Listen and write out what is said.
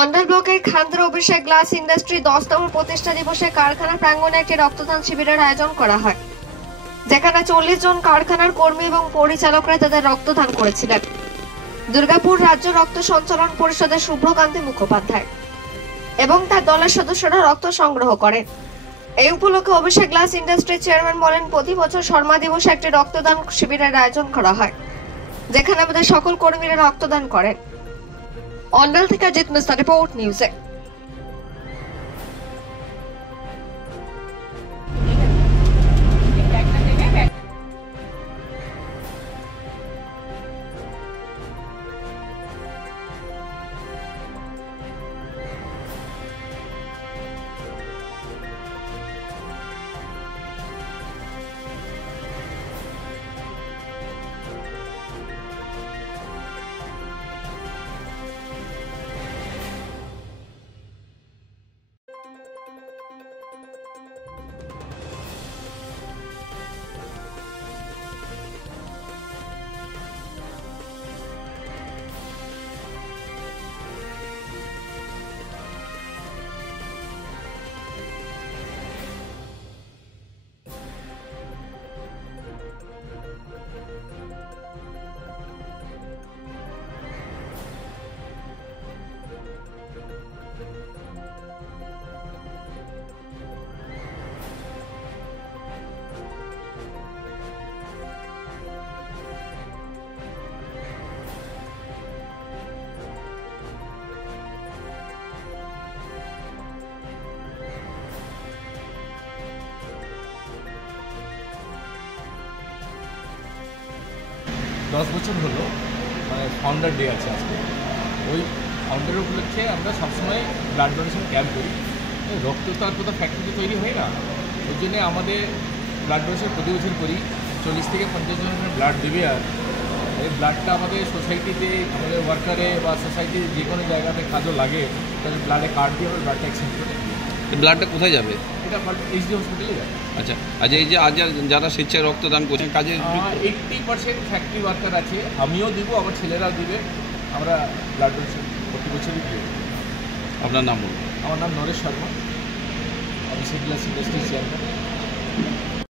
অন্ডাল ব্লকের খান্দার অভিষেক glass industry 10তম প্রতিষ্ঠা দিবসে কারখানা প্রাঙ্গণে একটি রক্তদান শিবিরের আয়োজন করা হয়, যেখানে 40 জন কারখানার কর্মী এবং পরিচালকরা তাদের রক্তদান করেছিলেন। দুর্গাপুর রাজ্য রক্ত সঞ্চালন পরিষদের শুভ্রকান্তি মুখোপাধ্যায় এবং তার দলের সদস্যরা রক্ত সংগ্রহ করেন। এই উপলক্ষে অভিষেক গ্লাস ইন্ডাস্ট্রির চেয়ারম্যান বলেন, প্রতি বছর শর্মা দিবসে একটি রক্তদান শিবিরের আয়োজন করা হয়, যেখানে আমাদের সকল কর্মীরা রক্তদান করেন। অন্ডাল থেকে জিত মিস্টার রিপোর্ট নিউজে। 10 বছর হলো মানে ফাউন্ডার ডে আছে আজকে। ওই ফাউন্ডার উপলক্ষে আমরা সবসময় ব্লাড ডোনেশন ক্যাম্প করি। রক্ত তো আর কোথাও ফ্যাক্টরি তৈরি হয় না, ওই জন্যে আমাদের ব্লাড ডোনেশন প্রতি বছর করি। 40 থেকে 50 জনের ব্লাড দেবে, আর এই ব্লাডটা আমাদের সোসাইটিতে, আমাদের ওয়ার্কারে বা সোসাইটির যে কোনো জায়গাতে কাজও লাগে, তাহলে ব্লাডে কার্ড দিয়ে আমরা ব্লাডটা এক্সচেঞ্জ করে। ব্লাডটা কোথায় যাবে? এটা এইচডি হসপিটালে যাবে। আচ্ছা, এই যে আজ যারা স্বেচ্ছায় রক্তদান করছেন কাজে 80% ফ্যাক্টরি ওয়ার্কার আছে, আমিও দিব, আমার ছেলেরাও দিবে। আমরা ব্লাড ডোনেশন প্রতি বছরই দিই। আপনার নাম বলুন। আমার নাম নরেশ শর্মা, অভিষেক গ্লাস ইন্ডাস্ট্রির চেয়ারম্যান।